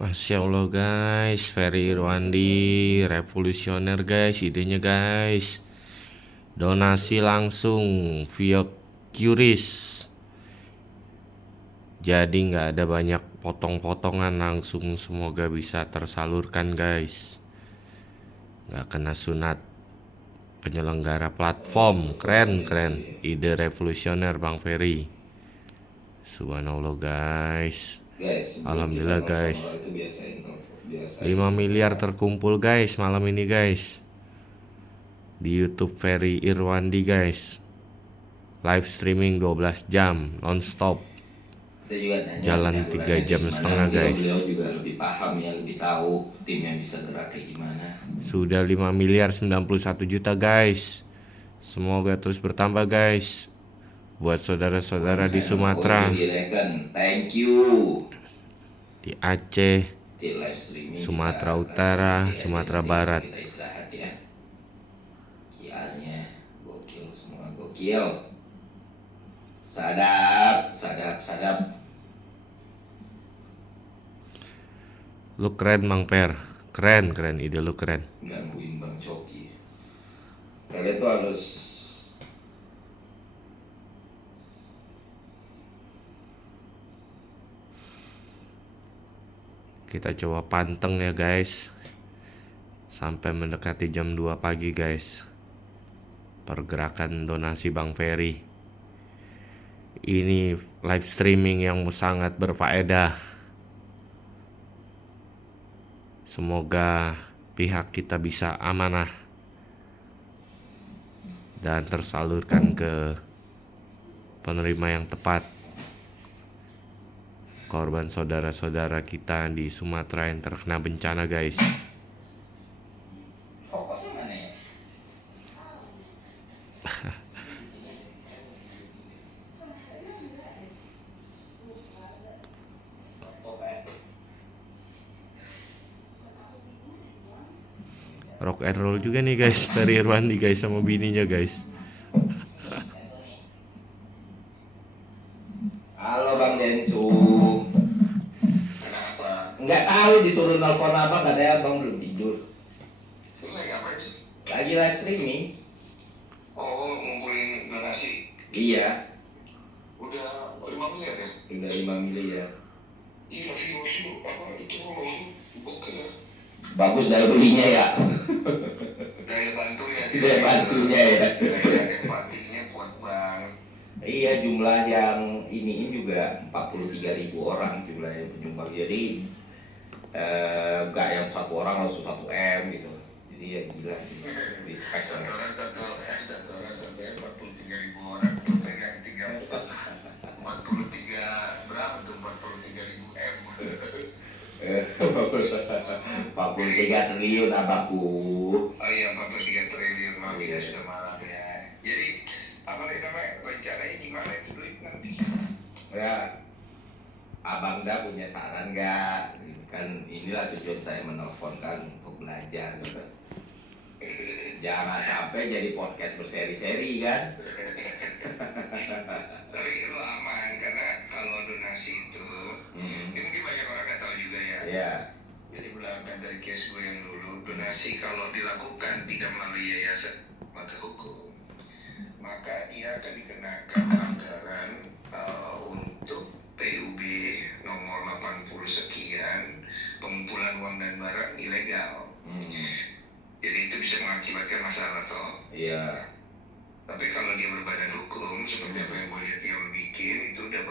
Masya Allah guys, Ferry Irwandi, revolusioner guys, idenya guys. Donasi langsung via QRIS. Jadi nggak ada banyak potong-potongan, langsung semoga bisa tersalurkan guys. Nggak kena sunat penyelenggara platform. Keren. Ide revolusioner Bang Ferry. Subhanallah guys. Alhamdulillah guys. 5 miliar terkumpul guys malam ini guys. Di YouTube Ferry Irwandi guys. Live streaming 12 jam non-stop. Jalan 3 jam setengah guys. Beliau juga lebih paham ya, lebih tahu tim yang bisa gerak kayak gimana. Sudah 5 miliar 91 juta guys. Semoga terus bertambah guys. Buat saudara-saudara di Sumatera, thank you. Di Aceh, Sumatera Utara, Sumatera Barat. Kita istirahat ya. Kiarnya gokil semua, gokil. Sadap. Lu keren Bang Per. Keren, ide lu keren. Gangguin Bang Coki. Kalian tuh harus Kita coba panteng ya guys. Sampai mendekati jam 2 pagi guys. Pergerakan donasi Bang Ferry. Ini live streaming yang sangat berfaedah. Semoga pihak kita bisa amanah dan tersalurkan ke penerima yang tepat. Korban saudara-saudara kita di Sumatera yang terkena bencana guys. pokoknya mana ya? Rock and roll juga nih guys, Ferry Irwandi guys sama bininya guys. Halo Bang Densu. Kenapa? Nggak tahu disuruh nelfon apa, katanya Bang belum tidur. Lagi apa sih? Lagi live streaming. Oh, ngumpulin donasi. Iya, Udah 5 miliar ya? udah 5 miliar. Iya, viewers lu apa itu gokil ya. Bagus daya belinya ya. Daya bantunya sih. Daya bantunya ya. Daya empatinya kuat banget. Iya, jumlah yang iniin juga 43.000 orang jumlahnya penyumbang. Jadi nggak yang satu orang langsung 1 M gitu. Jadi ya gila sih. Respect Satu banget. orang 43.000 orang tuh pegang 43 berapa tuh 43.000 M. 43 triliun abangku. Oh iya 43 triliun maaf ya, sudah malam ya. Jadi apa lagi namanya rencananya gimana itu duit nanti? Ya, abang dah punya saran nggak? Kan inilah tujuan saya menelpon kan untuk belajar gitu. Jangan sampai jadi podcast berseri-seri kan. Tapi itu aman karena kalau donasi itu ini mungkin banyak orang nggak tahu juga ya. Iya. Jadi berdasarkan dari case gue yang dulu, donasi kalau dilakukan tidak melalui yayasan mata hukum, maka dia akan dikenakan anggaran untuk PUB nomor 80 sekian, pengumpulan uang dan barang ilegal. Jadi itu bisa mengakibatkan masalah toh. Iya. Tapi kalau dia berbadan hukum seperti apa yang gue lihat yang lo bikin itu udah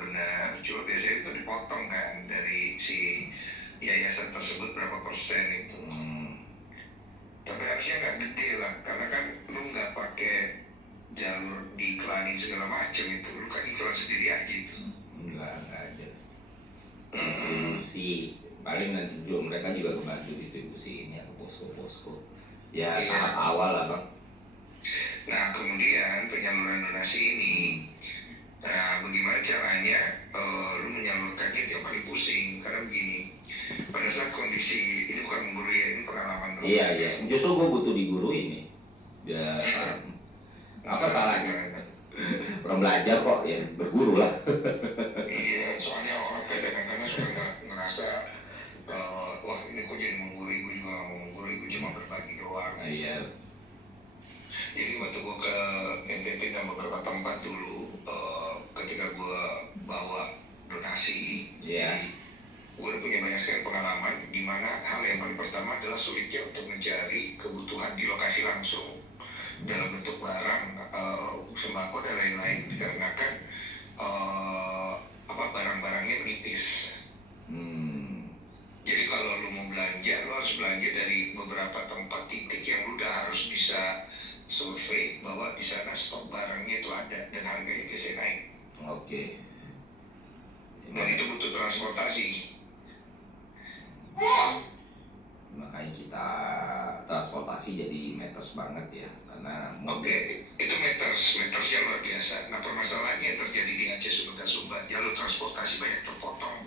benar. Cuma biasanya itu dipotong kan dari si yayasan tersebut berapa persen itu. Tapi harusnya nggak gede lah, karena kan lu nggak pakai jalur diiklanin segala macam itu, lu kan iklan sendiri aja itu. Enggak ada. Distribusi. Paling nanti juga mereka juga kebantu distribusinya ke posko-posko. Ya tahap awal lah bang. Nah kemudian penyaluran donasi ini, nah bagaimana caranya lu menyalurkannya tiap kali pusing. Karena begini, pada saat kondisi ini bukan menggurui ya, ini pengalaman dong. Iya, justru gue butuh diguruin nih. Ya, apa salahnya? Orang belajar kok, ya berguru lah. Iya, soalnya orang kadang-kadang suka ngerasa tempat dulu ketika gue bawa donasi. Iya. Jadi gue udah punya banyak sekali pengalaman di mana hal yang paling pertama adalah sulitnya untuk mencari kebutuhan di lokasi langsung dalam bentuk barang, sembako dan lain-lain, dikarenakan barang-barangnya menipis. Jadi kalau lu mau belanja, lu harus belanja dari beberapa tempat titik yang lu udah harus bisa survei bahwa di sana stok barangnya itu ada dan harganya biasanya naik. Oke. Dan itu butuh transportasi. Makanya kita transportasi jadi matters banget ya, karena Oke, itu metersnya luar biasa. Nah, permasalahannya yang terjadi di Aceh Sumba, jalur transportasi banyak terpotong.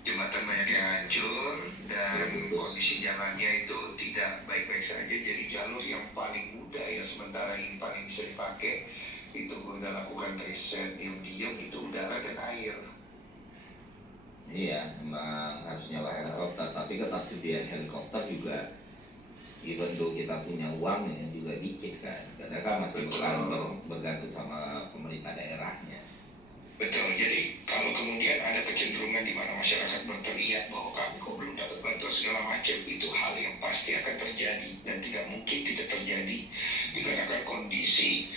Jembatan banyak yang hancur dan kondisi jalannya itu tidak baik-baik saja. Jadi jalur yang paling mudah yang sementara ini paling bisa dipakai itu gue udah lakukan riset diam-diam itu udara dan air. Iya, emang harus nyewa helikopter, tapi ketersediaan helikopter juga even though kita punya uang ya juga dikit kan, karena kan masih bergantung sama pemerintah daerahnya. Betul, jadi kalau kemudian ada kecenderungan di mana masyarakat berteriak bahwa kami kok belum dapat bantuan segala macam, itu hal yang pasti akan terjadi dan tidak mungkin tidak terjadi dikarenakan kondisi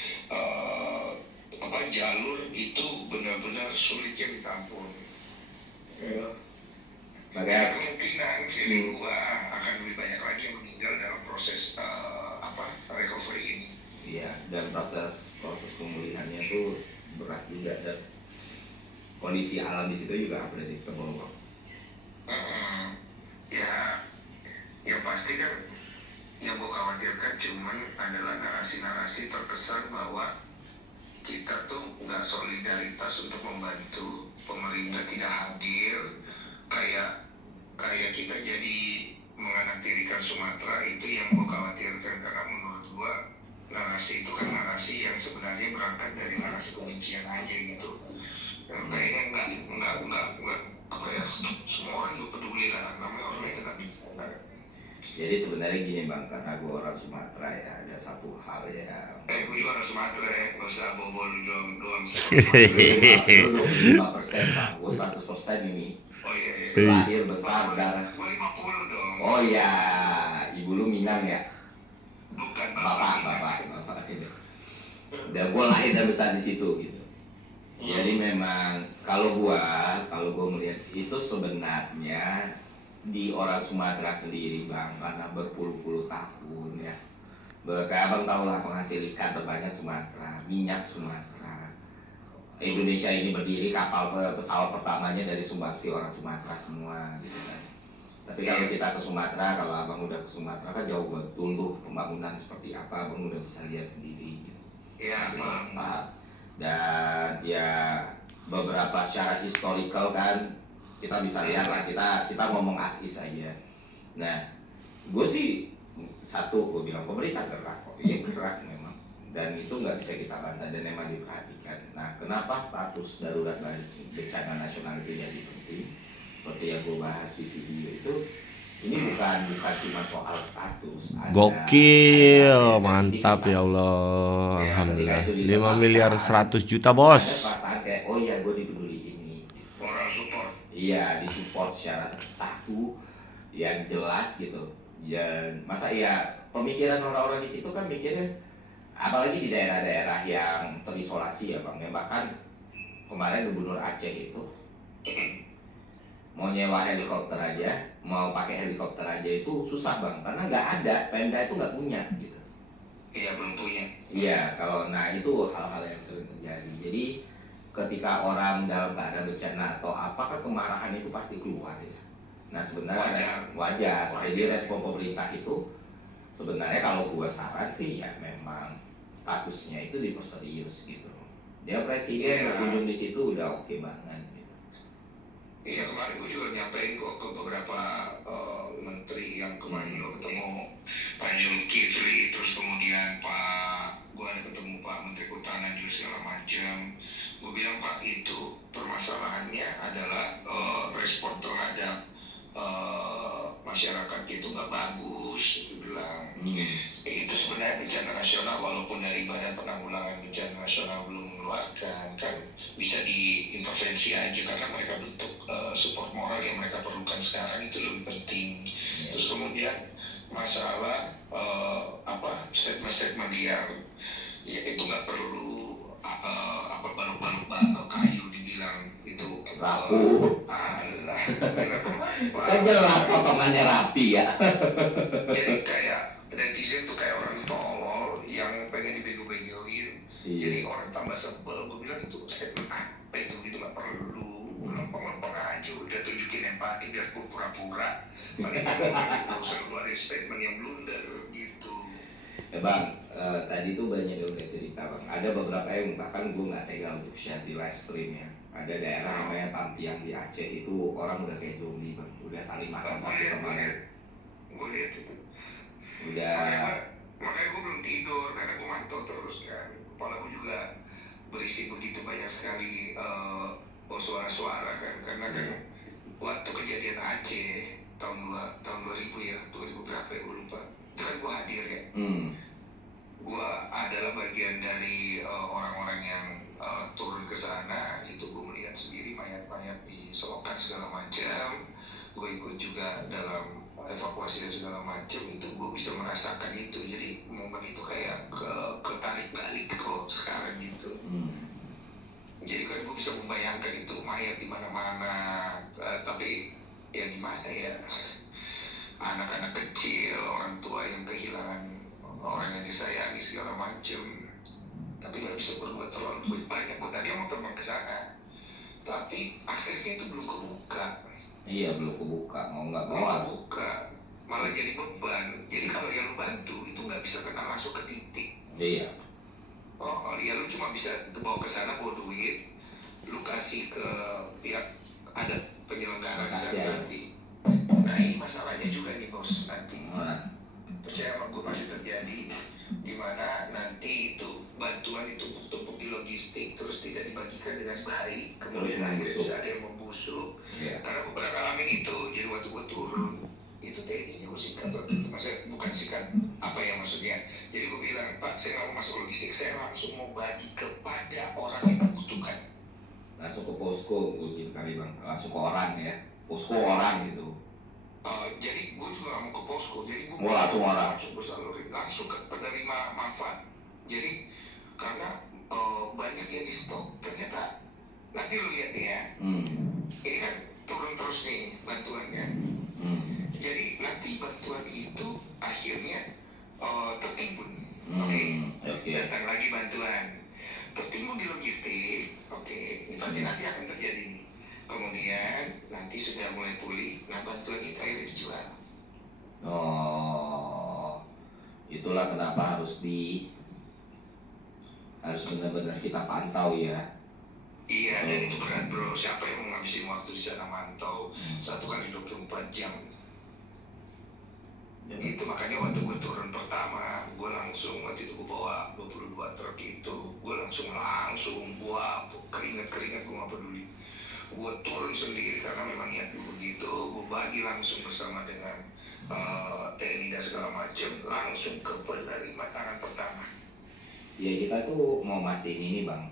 jalur itu benar-benar sulitnya minta ampun. Makanya kemungkinan feeling gua akan lebih banyak lagi yang meninggal dalam proses recovery ini. Iya, dan proses pemulihannya itu berat juga dan kondisi alam di situ juga unpredictable. Ya, yang pasti kan yang gue khawatirkan cuman adalah narasi-narasi terkesan bahwa kita tuh nggak solidaritas untuk membantu, pemerintah tidak hadir, kayak kita jadi menganaktirikan Sumatera. Itu yang gue khawatirkan, karena menurut gue narasi itu kan narasi yang sebenarnya berangkat dari narasi kebencian aja gitu. Kayaknya nggak semua orang juga peduli lah, namanya orang yang nggak bisa. Jadi sebenarnya gini Bang, karena gue orang Sumatera ya, ada satu hal yang gue juga orang Sumatera ya, nggak usah bobo lu doang. Lu 25% Bang, gue 100% ini. Oh iya. Lahir besar darah. Gue 50 dong. Oh iya, ibu lu Minang ya? Bukan Bapak ini. Dan gue lahir dan besar di situ gitu. Jadi memang kalau gue melihat itu sebenarnya di orang Sumatera sendiri Bang, karena berpuluh-puluh tahun ya. Kayak Abang tahu lah, penghasil ikan terbanyak Sumatera, minyak Sumatera. Indonesia ini berdiri, kapal pesawat pertamanya dari sumbangsi orang Sumatera semua gitu kan. Tapi kalau kita ke Sumatera, kalau Abang udah ke Sumatera kan jauh betul tuh pembangunan seperti apa, Abang udah bisa lihat sendiri gitu. Iya, Bang. Dan ya beberapa secara historical kan kita bisa lihat lah, kita ngomong asis aja. Nah, gue sih gue bilang pemerintah gerak kok, iya gerak memang, dan itu nggak bisa kita bantah dan memang diperhatikan. Nah, kenapa status darurat bencana nasional itu jadi penting? Seperti yang gue bahas di video itu, ini bukan cuma soal status. Gokil, mantap ya Allah, alhamdulillah. 5 miliar 100 juta bos. Ada perasaan kayak, oh iya gue dipeduli ini. Moral support. Iya, disupport secara status yang jelas gitu. Dan masa ya pemikiran orang-orang di situ kan mikirnya, apalagi di daerah-daerah yang terisolasi ya Bang. Ya, bahkan kemarin Gubernur Aceh itu mau nyewa helikopter aja, mau pakai helikopter aja itu susah Bang, karena nggak ada, Pemda itu nggak punya gitu. Iya, belum punya. Iya, nah itu hal-hal yang sering terjadi. Jadi ketika orang dalam keadaan bencana atau apakah kemarahan itu pasti keluar ya. Nah sebenarnya wajar. Jadi respon pemerintah itu sebenarnya kalau gua saran sih ya memang statusnya itu diperserius gitu. Dia presiden berkunjung di situ udah oke banget. Iya, kemarin gue juga nyampein kok ke beberapa menteri yang kemarin gue ketemu, Pak Zulkifli, terus kemudian gue ada ketemu Pak Menteri Kehutanan juga segala macam. Gue bilang Pak, itu permasalahannya adalah respon terhadap masyarakat itu nggak bagus, itu bilang. Hmm. Itu sebenarnya bencana nasional, walaupun dari Badan Penanggulangan Bencana Nasional belum mengeluarkan, kan bisa diintervensi aja karena mereka bentuk support moral yang mereka perlukan sekarang itu lebih penting. Terus kemudian masalah statement-statement yang ya itu nggak perlu balok-balok kayu dibilang itu Rapuh. alah Kan jelas potongannya rapi ya. jadi kayak netizen tuh kayak orang tolol yang pengen dibego-begoin. Jadi orang tambah sebel. Gue bilang itu statement apa itu gitu, nggak perlu lempeng-lempeng aja, udah tunjukin empati biar gue pura-pura. Paling nggak usah keluarin statement yang blunder gitu. Ya bang, tadi tuh banyak yang udah cerita bang. Ada beberapa yang bahkan gue nggak tega untuk share di live stream ya. Ada daerah namanya Tampiang di Aceh, itu orang udah kayak zombie bang, udah saling makan satu sama lain. Gue lihat itu. Udah. Makanya gue belum tidur karena gue mantau terus kan. Kepala gue juga berisi begitu banyak sekali suara-suara kan, karena kan waktu kejadian Aceh tahun 2000 ya, 2000 berapa ya gue lupa. Itu kan gue hadir ya. Gue adalah bagian dari orang-orang yang turun ke sana. Itu gue melihat sendiri mayat-mayat di selokan segala macam. Gue ikut juga dalam evakuasi dan segala macam. Itu gue bisa merasakan itu. Jadi momen itu kayak ketarik balik kok sekarang gitu. Jadi kan gue bisa membayangkan itu mayat di mana-mana. Tapi ya gimana ya, anak-anak kecil, orang tua yang kehilangan orang yang disayangi segala macam, tapi nggak bisa berbuat terlalu banyak. Gue tadi mau terbang ke sana, tapi aksesnya itu belum kebuka. Iya belum kebuka, mau nggak mau Belum kebuka, malah jadi beban. Jadi kalau yang lu bantu itu nggak bisa kena langsung ke titik. Iya. Oh ya, lu cuma bisa bawa ke sana, bawa duit, lu kasih ke pihak ada penyelenggara di sana nanti. Nah ini masalahnya juga nih bos nanti. Percaya sama gue pasti terjadi, dimana nanti itu bantuan ditumpuk-tumpuk di logistik terus tidak dibagikan dengan baik, kemudian akhirnya bisa ada yang membusuk. Karena gue pernah ngalamin itu. Jadi waktu gue turun itu TNI-nya gue sikat waktu itu, maksudnya bukan sikat apa ya maksudnya. Jadi gue bilang, Pak saya nggak mau masuk logistik, saya langsung mau bagi kepada orang yang membutuhkan. Langsung ke posko mungkin kali bang, langsung ke orang ya, posko orang gitu. Jadi gue juga gak mau ke posko, jadi gue langsung bersalurin langsung ke penerima manfaat. Jadi karena banyak yang di stok, ternyata nanti lu lihat ya, ini kan turun terus nih bantuannya. Jadi nanti bantuan itu akhirnya tertimbun. Datang lagi bantuan, tertimbun di logistik. Ini pasti nanti akan terjadi nih. Kemudian nanti sudah mulai pulih, nah bantuan itu akhirnya dijual. Itulah kenapa harus benar-benar kita pantau ya. Iya, dan itu berat bro. Siapa yang mau ngabisin waktu di sana mantau 1x24 jam? Itu makanya waktu gue turun pertama, gue langsung waktu itu gue bawa 22 truk itu, gue langsung gua keringat gue nggak peduli. Gue turun sendiri karena memang niat gue begitu. Gue bagi langsung bersama dengan TNI dan segala macam, langsung ke penerima tangan pertama. Ya kita tuh mau mastiin ini bang,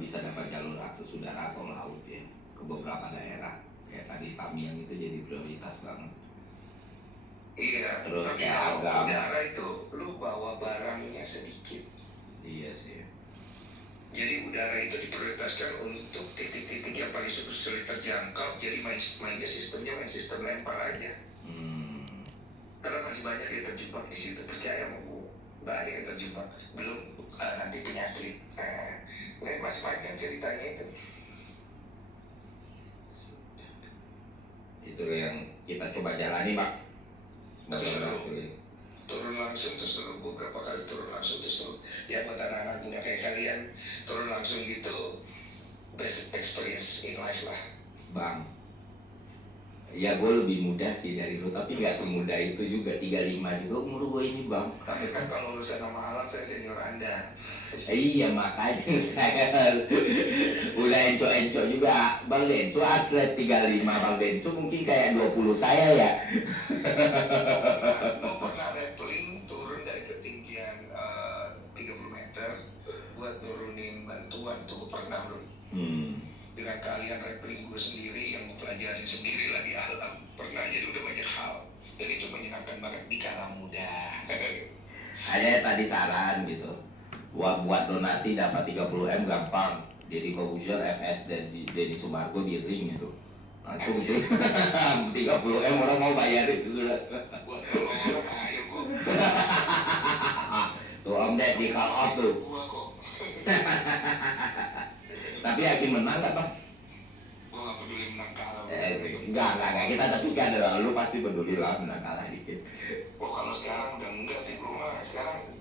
bisa dapat jalur akses udara atau laut ya ke beberapa daerah. Kayak tadi Tampiang itu jadi prioritas banget. Iya, terus tapi kayak kalau udara itu lu bawa barangnya sedikit. Iya sih. Jadi udara itu diprioritaskan untuk titik-titik yang paling sulit terjangkau. Jadi main sistem lempar aja. Karena masih banyak yang terjebak di situ, percaya sama gue. Banyak yang terjebak. Belum nanti penyakit. Masih panjang ceritanya itu. Itu yang kita coba jalani pak. Semoga berhasil. Turun langsung terus seru. Gue berapa kali turun langsung terus seru. Ya buat anak-anak muda kayak kalian, turun langsung gitu, best experience in life lah bang. Ya gue lebih muda sih dari lu, tapi nggak semudah itu juga. 35 juga umur gue ini bang. Tapi kan kalau lulusan nama alam saya senior Anda. Iya makanya saya udah encok-encok juga. Bang Denso atlet 35, Bang Denso mungkin kayak 20 saya ya. Gue pernah rappelling turun dari ketinggian 30 meter buat nurunin bantuan tuh pernah bro. Dengan kalian rappelling gue sendiri yang gue pelajarin sendiri lah di alam pernah, jadi udah banyak hal dan itu menyenangkan banget di kala muda. Ada tadi saran gitu, buat donasi dapat 30 M gampang. Jadi Corbuzier, FS dan Denny Sumargo di ring gitu langsung sih. 30 M orang mau bayar itu sudah. Buat orang ayo kok. Tuh Om Ded di call out tuh. Gua kok. Tapi yakin menang kan bang? Gua gak peduli menang kalah. Enggak, kita tapi kan lu pasti peduli lah menang kalah dikit. Oh kalau sekarang udah enggak sih bro mah. Sekarang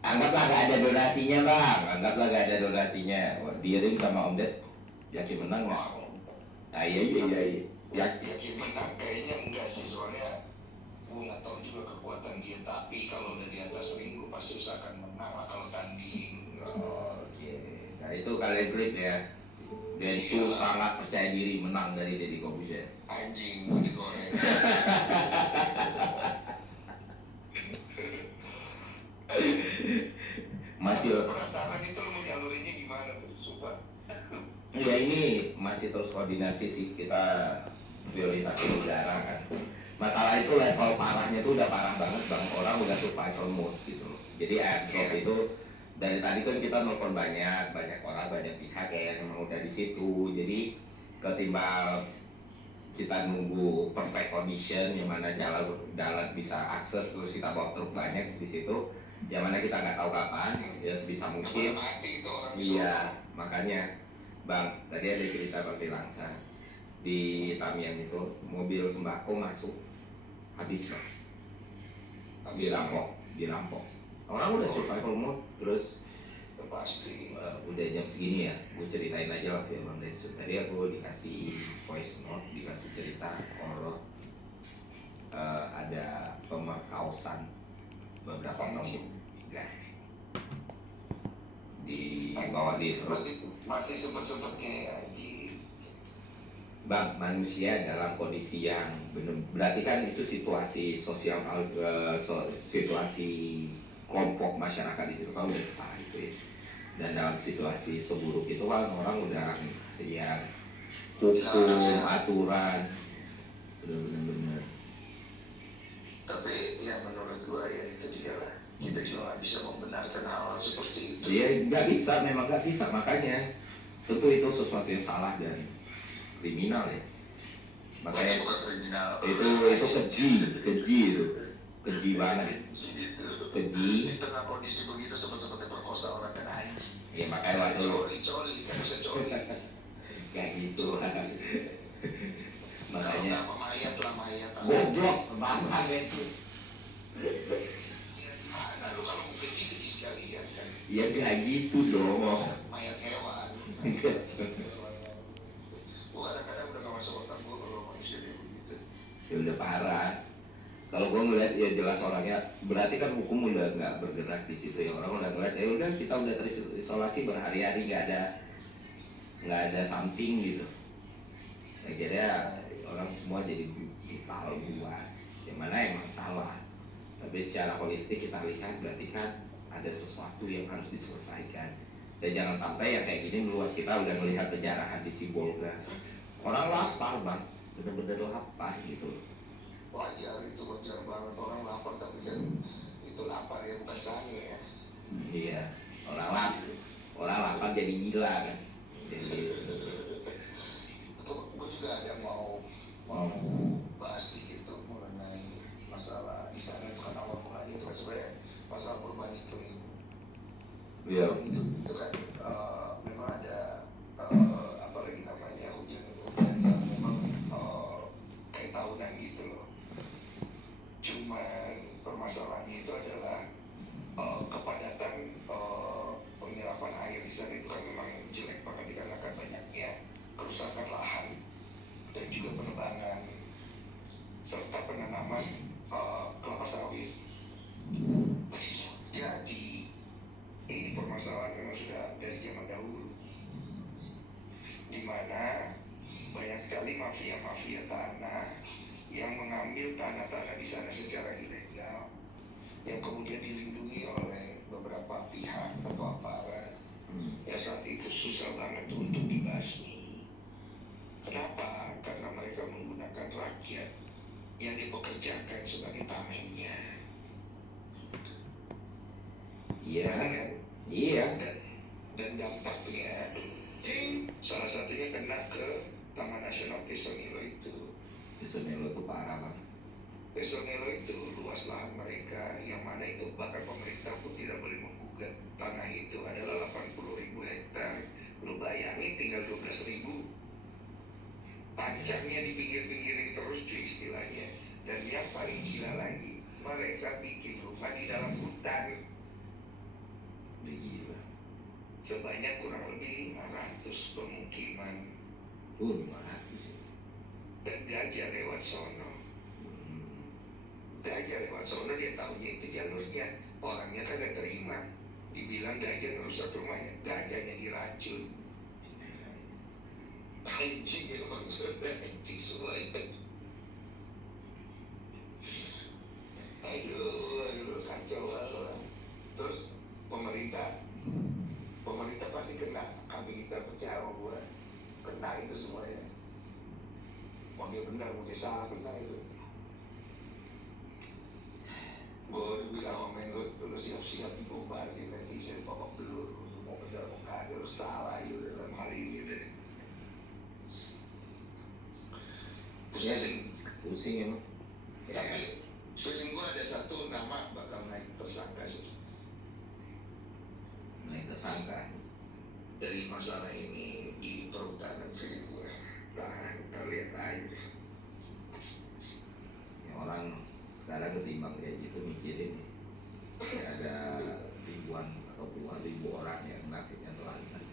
Anggaplah gak ada donasinya bang, anggaplah gak ada donasinya. Di ring sama Om Ded yakin menang nggak? Nah iya. yakin menang kayaknya enggak sih, soalnya gue nggak tahu juga kekuatan dia, tapi kalau udah di atas ring gue pasti usahakan menang lah kalau tanding. Oke. Nah itu kalian grip ya. Densu sangat percaya diri menang dari Deddy Corbuzier. Anjing gue digoreng. Masih penasaran itu lu menyalurinnya gimana tuh, sumpah. ya ini masih terus koordinasi sih, kita prioritasnya udara kan. Masalah itu level parahnya tuh udah parah banget bang, orang udah survival mode gitu loh. Jadi airdrop itu dari tadi kan kita nelfon banyak orang, banyak pihak ya yang memang udah di situ. Jadi ketimbang kita nunggu perfect condition yang mana jalan bisa akses terus kita bawa truk banyak di situ, yang mana kita nggak tahu kapan ya sebisa mungkin. Iya makanya bang tadi ada cerita Bang Langsa di Tamiang itu mobil sembako masuk habis bang di Lampok orang udah survival mode. Terus Pasti udah jam segini ya, gue ceritain aja lah ya Bang Densu. Tadi aku dikasih voice note, dikasih cerita horor, ada pemerkosaan beberapa tahun ya di bawah di terus masih sempet-sempetnya ya di bang. Manusia dalam kondisi yang benar berarti kan itu situasi sosial, situasi kelompok masyarakat di situ kan udah separah itu ya. Dan dalam situasi seburuk itu kan orang udah ya hukum aturan benar-benar. tapi ya menurut gua ya itu dia lah, kita juga nggak bisa membenarkan hal seperti itu. Ya nggak bisa, memang nggak bisa. Makanya tentu itu sesuatu yang salah dan kriminal ya. Makanya itu keji banget. Keji. Di tengah kondisi begitu sempat-sempatnya perkosa orang kan anjing. Ya makanya waktu Coli kan bisa coli. kayak gitu lah. Kalau Makanya nggak mayat lah mayat. goblok bang itu. Mana lu kalau mau keji sekalian kan. Ya kayak gitu dong. Mayat hewan. Gua kadang-kadang udah gak masuk otak gua kalau manusia kayak begitu. Ya udah parah. Kalau gue ngeliat ya jelas orangnya, berarti kan hukum udah nggak bergerak di situ ya. Orang udah ngeliat ya udah kita udah terisolasi berhari-hari nggak ada something gitu. Akhirnya orang semua jadi brutal buas, yang mana emang salah. Tapi secara holistik kita lihat berarti kan ada sesuatu yang harus diselesaikan. Dan jangan sampai yang kayak gini meluas. Kita udah melihat penjarahan di Sibolga. Orang lapar bang, bener-bener lapar gitu loh. Wajar, itu wajar banget orang lapar, tapi kan itu lapar ya bukan sange ya. Iya, orang lapar jadi gila kan. Jadi Gue juga ada mau bahas dikit tuh mengenai masalah di sana itu kan awal mulanya itu kan sebenarnya masalah perubahan iklim. iya. Itu kan memang ada apa lagi namanya hujan yang memang kayak tahunan gitu loh. Cuman permasalahannya itu adalah kepadatan penyerapan air di sana itu kan memang jelek banget dikarenakan banyak mana banyak sekali mafia-mafia tanah yang mengambil tanah-tanah di sana secara ilegal, yang kemudian dilindungi oleh beberapa pihak atau aparat. Ya saat itu susah banget untuk dibasmi. Kenapa? Karena mereka menggunakan rakyat yang dipekerjakan sebagai tamennya. Iya. Kan? Iya. Dan dampaknya salah satunya kena ke Taman Nasional Tesonilo itu. Tesonilo itu parah banget. Tesonilo itu luas lahan mereka, yang mana itu bahkan pemerintah pun tidak boleh menggugat. Tanah itu adalah 80.000 hektar. Lu bayangin tinggal 12.000. Pancangnya di pinggir-pinggirin terus cuy istilahnya. Dan yang paling gila lagi, mereka bikin rumah di dalam hutan. Gila. Sebanyak kurang lebih 500 pemukiman. 500 sih. Dan gajah lewat sono. Gajah lewat sono, dia tahunya itu jalurnya. Orangnya kagak terima. Dibilang gajah ngerusak rumahnya, gajahnya diracun. Anjing emang, anjing semua itu. Aduh, kacau banget. Terus pemerintah pasti kena. Kambing hitam pecah sama gua, kena itu semuanya. Mau dia benar, mau dia salah, kena itu. Gua udah bilang sama Menlut, lu siap-siap dibombardir netizen babak belur. Lu mau benar mau kagak, lu salah ya dalam hal ini deh. Ya, Pusing. pusing emang. Tapi feeling gua ada satu nama bakal naik tersangka sih. Naik tersangka. Dari masalah ini di perhutanan feeling gua. Ntar lihat aja. Ya, orang sekarang ketimbang kayak gitu mikirin nih. Ada ribuan atau puluhan ribu orang yang nasibnya telantar.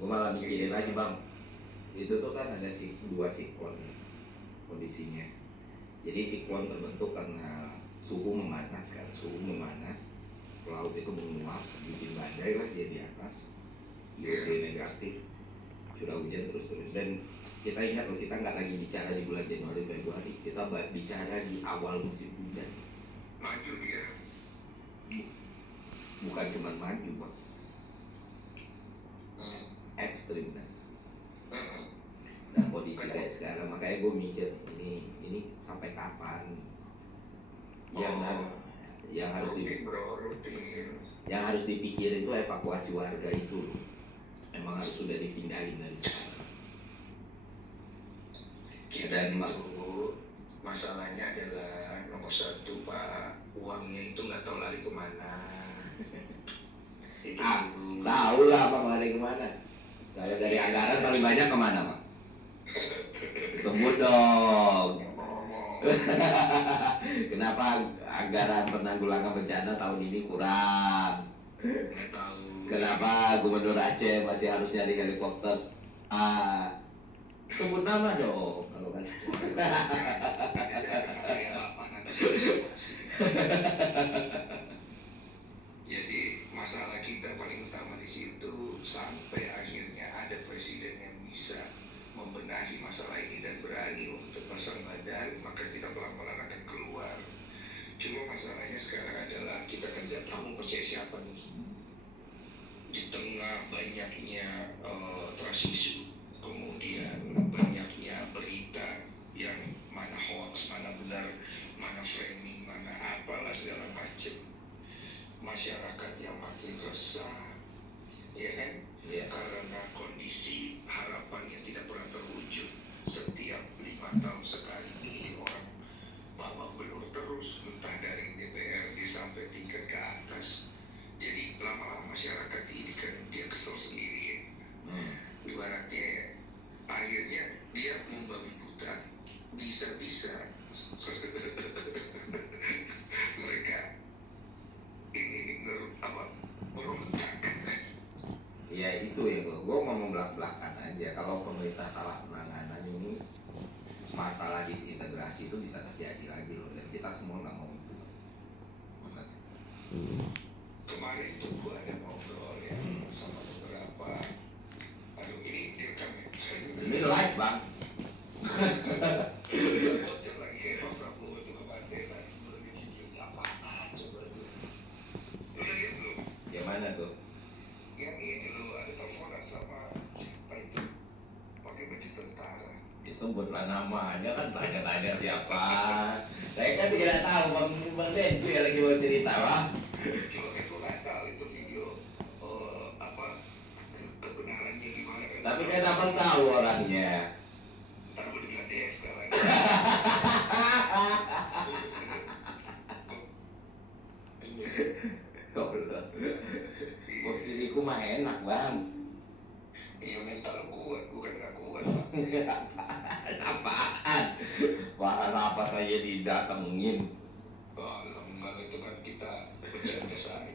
Gue malah mikirin lagi bang. Itu tuh kan ada dua siklon kondisinya. Jadi siklon terbentuk karena suhu memanas kan, laut itu menguap, bikin badai lah dia di atas, IOD negatif, curah hujan terus. Dan kita ingat loh, kita nggak lagi bicara di bulan Januari Februari, kita bicara di awal musim hujan. Maju dia. Bukan cuma maju bang, ekstrim kan. Nah kondisi kayak sekarang, makanya gue mikir ini sampai kapan yang harus dipikirin itu evakuasi warga itu emang harus sudah dipindahin dari sekarang. Kita itu masalahnya adalah nomor satu Pak, uangnya itu nggak tahu lari kemana. Itu Tahu lah Pak lari kemana. Kalau dari anggaran paling banyak kemana Pak? Sebut dong. Kenapa anggaran penanggulangan bencana tahun ini kurang? nggak tahu. Kenapa Gubernur Aceh masih harus nyari helikopter? Sebut nama dong kalau kan. Nanti saya kembali ya Bapak, nanti saya informasi. Jadi masalah kita paling utama di situ sampai akhirnya ada presiden yang bisa membenahi masalah ini dan berani untuk pasang badan, maka kita pelan-pelan akan keluar. Cuma masalahnya sekarang adalah kita kan nggak tahu percaya siapa nih. Di tengah banyaknya trust issue, kemudian banyaknya berita yang mana hoax, mana benar, mana framing, mana apalah segala macam. Masyarakat yang makin resah, ya kan? Iya. Karena kondisi harapan yang tidak pernah terwujud. Setiap 5 tahun sekali milih orang babak belur terus, entah dari DPRD sampai tingkat ke atas. Jadi lama-lama masyarakat ini kan dia kesel sendiri ya. Ibaratnya akhirnya dia membabi buta, bisa-bisa mereka ini berontak. Ya itu ya gue ngomong belak-belakan aja. Kalau pemerintah salah penanganan ini, masalah disintegrasi itu bisa terjadi lagi loh. Dan kita semua nggak mau itu sebenarnya. Kemarin tuh gue ada ngobrol ya sama beberapa, aduh ini direkam ya. bang. Bocor lagi kayak Pak Prabowo itu kemarin tadi gue lihat videonya apaan coba tuh. Lu udah lihat belum? Yang mana tuh? Yang ini lo ada teleponan sama siapa itu? Pakai baju tentara. Disebutlah namanya kan tanya-tanya siapa. Saya kan tidak tahu bang Densu yang lagi mau cerita bang. Cuma kan gue nggak tahu itu video apa kebenarannya gimana kan. Tapi kan abang tahu orangnya. Ntar gue dibilang DFK lagi. Posisiku mah enak bang. Iya mental kuat, gue kan nggak kuat. Apaan? Bahan apa saya didatengin? Wah, enggak itu kan kita bercanda saja.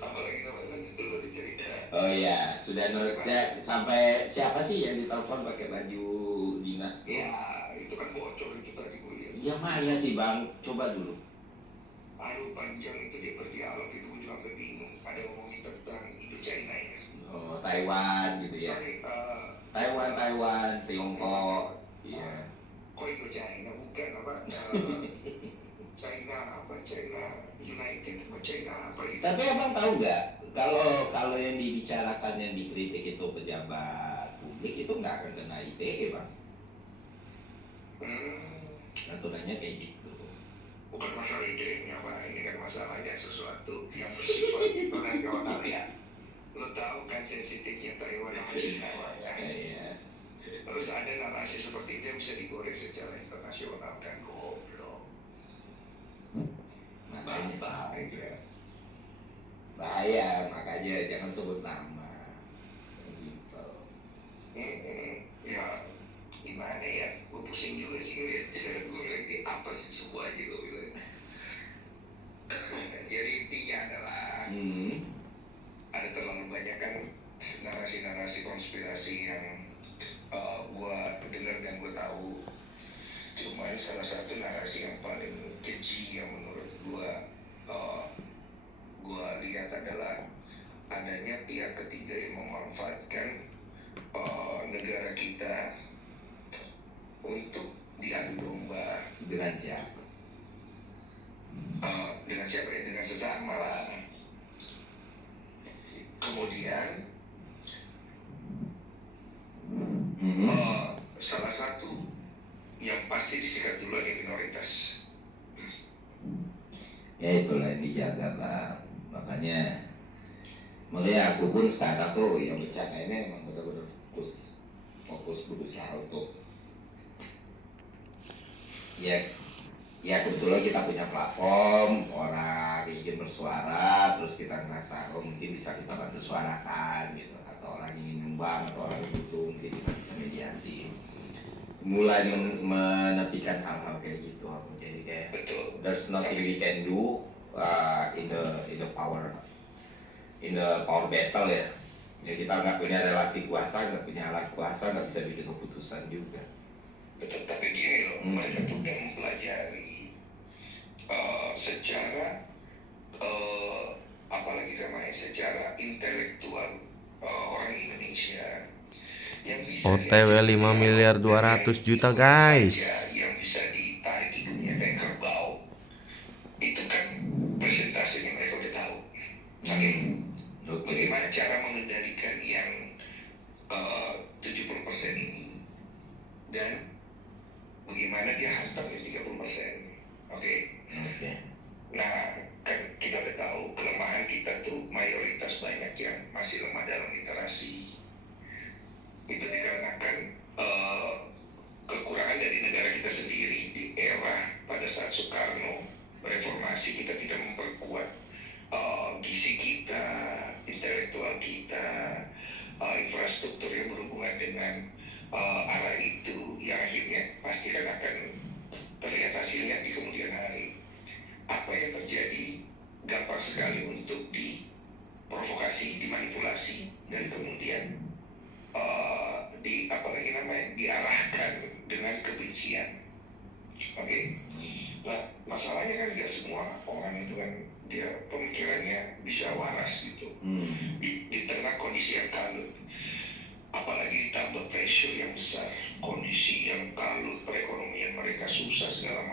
Apalagi namanya lanjut dulu dicerita. Oh iya, sudah ya, sampai siapa sih yang ditelepon pakai baju dinas tuh? Ya, itu kan bocor itu tadi gue lihat. Yang mana sih bang? Coba dulu. Aduh panjang itu dia berdialog itu gue juga sampai bingung. Ada ngomongin tentang Indo-China ya. Oh, Taiwan gitu ya. Sorry, Taiwan, Tiongkok. Iya. kok Indo-China bukan apa? China apa? China United apa? China apa itu? Tapi abang tahu nggak kalau yang dibicarakan yang dikritik itu pejabat publik itu nggak akan kena ITE bang. Aturannya kayak gitu. Bukan masalah idenya Pak, ini kan masalahnya sesuatu yang bersifat internasional ya. Lo tahu kan sensitifnya Taiwan sama Cina Pak ya. Iya. Terus ada narasi seperti itu yang bisa digoreng secara internasional kan goblok. Makanya bahaya. Bahaya, makanya jangan sebut nama. Gitu. Ya gimana ya, gue pusing juga sih ngeliatnya. Gue bilang ini apa sih semuanya gue bilang. Jadi intinya adalah ada terlalu banyak kan narasi-narasi konspirasi yang gue dengar dan gue tahu. Cuman salah satu narasi yang paling keji yang menurut gue lihat adalah adanya pihak ketiga yang memanfaatkan negara kita untuk diadu domba Dengan siapa? dengan siapa ya, dengan sesama lah. Kemudian salah satu yang pasti disikat dulu di minoritas. Ya itulah yang dijaga bang. Makanya aku pun sekarang tuh yang bercanda ini emang benar-benar fokus berusaha untuk ya kebetulan kita punya platform, orang ingin bersuara, terus kita ngerasa mungkin bisa kita bantu suarakan gitu, atau orang ingin nyumbang atau orang butuh mungkin kita bisa mediasi, mulai menepikan hal-hal kayak gitu. Aku jadi kayak there's nothing we can do in the power battle ya. Ya kita nggak punya relasi kuasa, nggak punya alat kuasa, nggak bisa bikin keputusan juga. Betul, tapi gini loh, mereka tuh udah mempelajari secara apalagi namanya secara intelektual orang Indonesia yang bisa OTW 5.200.000.000 guys. yang bisa ditarik hidupnya kayak kerbau itu kan persentasenya mereka udah tahu. Bagaimana cara mengendalikan yang 70% ini dan bagaimana dia hantam yang 30%. Oke. Nah, kan kita udah tahu kelemahan kita tuh mayoritas banyak yang masih lemah dalam literasi. Itu dikarenakan kekurangan dari negara kita sendiri di era pada saat Soekarno bereformasi. Kita tidak memperkuat gizi kita, intelektual kita, infrastruktur yang berhubungan dengan arah itu, yang akhirnya pasti kan akan terlihat hasilnya di kemudian hari. Apa yang terjadi gampang sekali untuk diprovokasi, dimanipulasi, dan kemudian diarahkan dengan kebencian. Oke. Nah, masalahnya kan nggak semua orang itu kan dia pemikirannya bisa waras gitu. Di tengah kondisi yang kalut,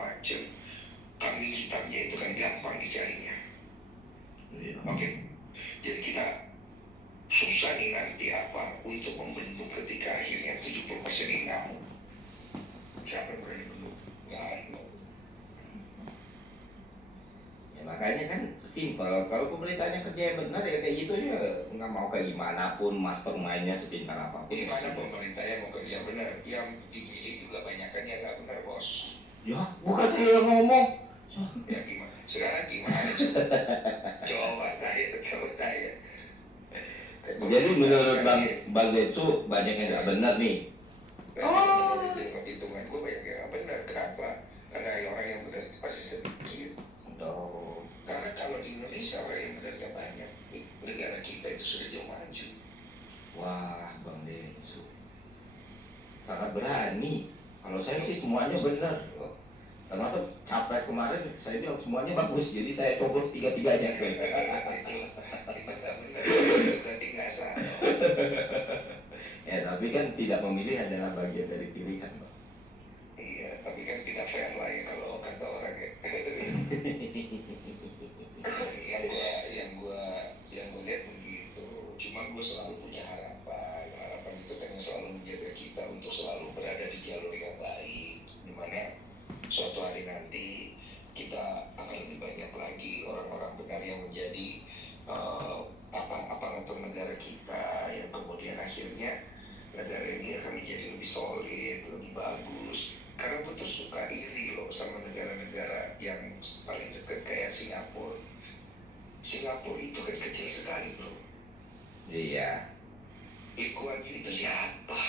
macem. Kambing hitamnya itu kan gampang dicarinya. Iya. Oke, jadi kita susah nih nanti apa untuk membendung ketika akhirnya 70% ini ngamuk. Siapa yang berani bendung? Nggak ada. Ya, makanya kan simpel, kalau pemerintahnya kerja yang benar ya kayak gitu aja, nggak mau kayak gimana pun mastermind-nya sepintar apapun. Gimana pemerintah yang mau kerja benar? Yang dipilih juga banyakan yang nggak benar, bos. Ya, bukan saya yang ngomong. Ya gimana? Sekarang gimana coba? Coba tanya. Jadi menurut Bang Detsu banyak yang nggak benar nih. Menurut hitungan gue banyak yang nggak benar. Kenapa? Karena orang yang benar itu pasti sedikit. Oh, Karena kalau di Indonesia orang yang benarnya banyak, negara kita itu sudah jauh maju. wah Bang Detsu sangat berani. Kalau saya sih semuanya benar. Termasuk capres kemarin, saya bilang semuanya bagus. Jadi saya coblos tiga-tiganya. Itu nggak benar, itu berarti nggak sah. Ya, tapi kan tidak memilih adalah bagian dari pilihan, Bang. Iya, tapi kan tidak fair lah ya kalau kata orang ya. yang gua lihat begitu. Cuma gue selalu punya harapan. Harapan itu kan yang selalu menjaga kita untuk selalu berada di jalur yang baik. Dimana suatu hari nanti kita akan lebih banyak lagi orang-orang benar yang menjadi aparatur negara kita, yang kemudian akhirnya negara ini akan menjadi lebih solid, lebih bagus. Karena gue tuh suka iri loh sama negara-negara yang paling dekat kayak Singapura. Singapura itu kan kecil sekali bro. Iya. Lee Kuan Yew itu siapa?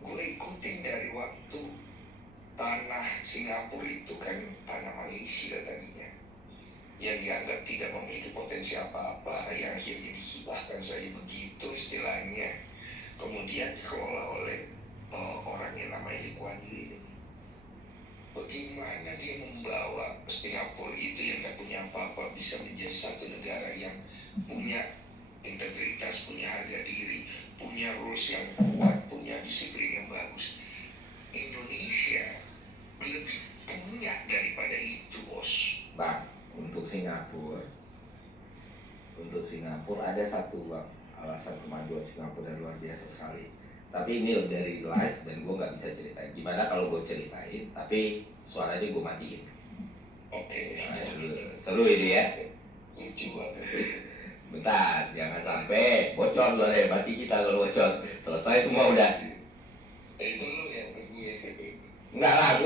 Gue ikutin dari waktu tanah Singapura itu kan tanah Malaysia tadinya, yang dianggap tidak memiliki potensi apa-apa, yang akhirnya dihibahkan saja begitu istilahnya, kemudian dikelola oleh orang yang namanya Lee Kuan Yew. Bagaimana dia membawa Singapura itu yang gak punya apa-apa bisa menjadi satu negara yang punya integritas, punya harga diri, punya rules yang kuat, punya disiplin yang bagus. Indonesia lebih punya daripada itu, bos. Bang, untuk Singapura ada satu, Bang, alasan kemajuan Singapura luar biasa sekali. Tapi ini dari live dan gue nggak bisa ceritain. Gimana kalau gue ceritain, tapi suaranya gue matiin. Oke. Seru ini ya. Lucu banget. Bentar, jangan sampai bocor suaranya. Mati kita kalau bocor. Selesai semua udah. Itu lu yang gue. Enggak lah,